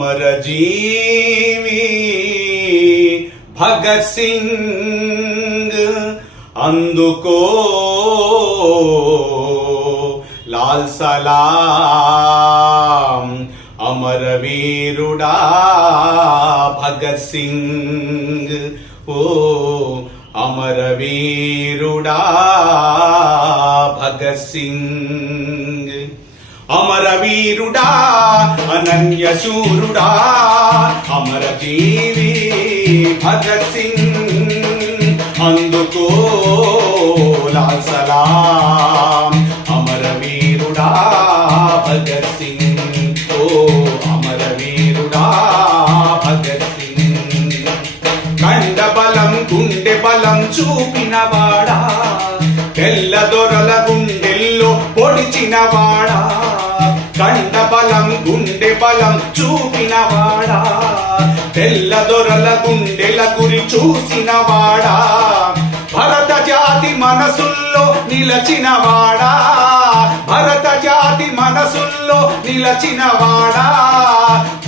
అమర జీవి భగత్ సింగ్ అందుకో లాల్ సలాం. అమర వీరుడా భగత్ సింగ్, ఓ అమర వీరుడా భగత్ సింగ్. అమర వీరుడా అనన్య శూరుడా అమర జీవి భగత్ సింగ్ అందుకో లాల్ సలాం. అమర వీరుడా భగత్ సింగ్, ఓ అమర వీరుడా భగత్ సింగ్. కండ బలం గుండె బలం చూపినవాడా, తెల్ల దొరల గుండెల్లో పొడిచినవాడా. కండ బలం గుండె బలం చూపినవాడా, తెల్ల దొరల గుండెల గురి చూసినవాడా. భరత జాతి మనసుల్లో నిలచినవాడా, భరత జాతి మనసుల్లో నిలచినవాడా.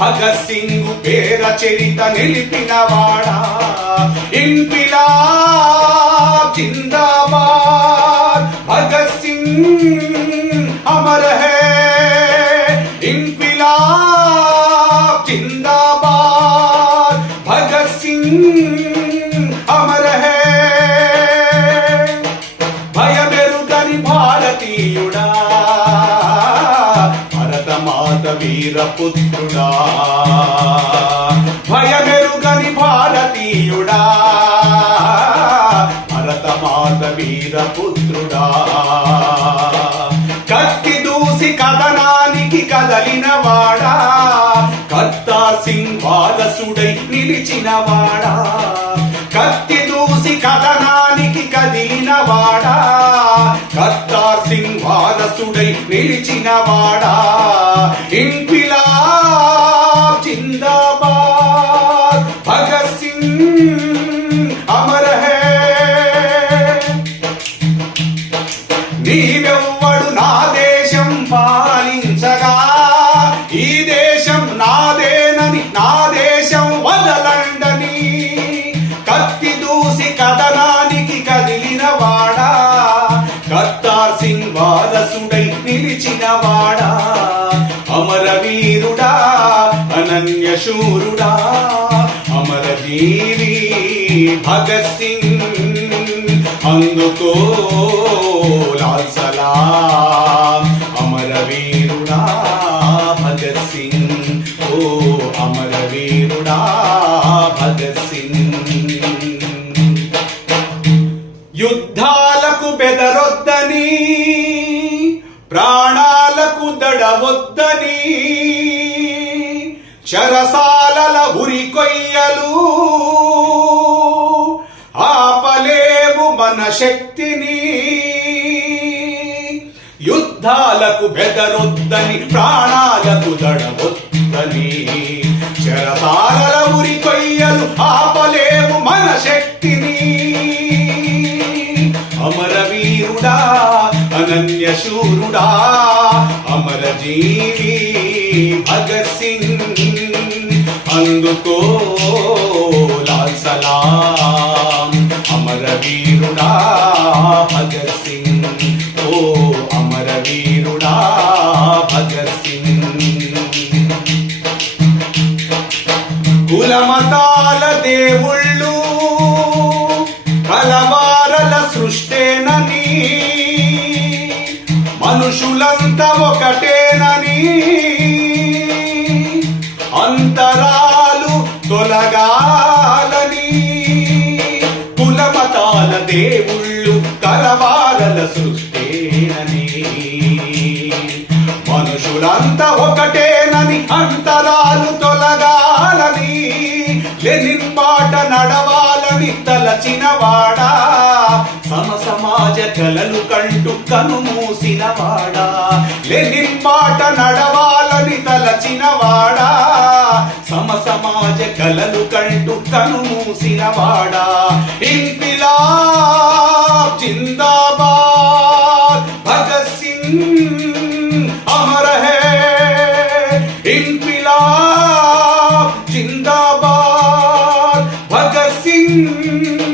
భగత్ సింగ్ పేర చరిత నిలిపినవాడా. ఇన్కిలాబ్ జిందాబాద్, భగత్ సింగ్ అమర్ హై. ఇన్కిలాబ్ జిందాబాద్, భగత్ సింగ్ అమర్ హై. భయమెరుగని భారతీయుడా, భరతమాత వీరపుత్రుడా. భయమెరుగని భారతీయుడా, భరతమాత వీరపుత్రుడా. కత్తి దూసి కథనానికి కదలినవాడా, కర్తార్ సింగ్ వారసుడై నిలిచినవాడా. కత్తి దూసి కథనానికి కదిలినవాడా, కర్తార్ సింగ్ వారసుడై నిలిచినవాడా. ఇన్కిలాబ్ జిందాబాద్, భగత్ సింగ్ అమర్ హై. నీవెవ్వడు నా దేశం పాలించగా, ఈ దేశం నాదేనని నా దేశం వదలండని. కత్తి దూసి కథనానికి కదిలినవాడా, కర్తార్ సింగ్ వారసుడై నిలిచినవాడా. అమర వీరుడా అనన్య శూరుడా అమర జీవి భగత్ సింగ్ అందుకో లాల్ సలాం. అమర వీరుడా భగత్ సింగ్, ఓ అమర వీరుడా భగత్ సింగ్. యుద్ధాలకు బెదరొద్దని, ప్రాణాలకు దడవొద్దని, చెరసాలల ఉరికొయ్యలు ఆపలేవు మన శక్తిని. యుద్ధాలకు బెదరొద్దని, ప్రాణాలకు దడవొద్దని, చెరసాలల ఉరికొయ్యలు ఆపలేవు మన శక్తిని. అమర వీరుడా అనన్య శూరుడా అమర జీవి భగత్ సింగ్ అందుకో లాల్ సలాం. అమర వీరుడా భగత్ సింగ్, ఓ అమర వీరుడా భగత్ సింగ్. కులమతాల దేవుళ్ళు కలవారల సృష్టేనని, మనుషులంతా ఒకటేనని, అంతరాలు తొలగాలని. కులమతాల దేవుళ్ళు కలవారల సృష్టేనని, మనుషులంతా ఒకటేనని, అంతరాలు తొలగాలని. లెనిన్ బాట నడవాలని తలచినవాడా, సమ సమాజ కలలు కంటూ కనుమూసినవాడా. లెనిన్ బాట నడవాలని తలచినవాడా, సమ సమాజ కలలు కంటూ కనుమూసినవాడా. ఇన్కిలాబ్ జిందాబాద్, భగత్ సింగ్ अमर है इंकलाब। జిందాబాద్ భగత్ సింగ్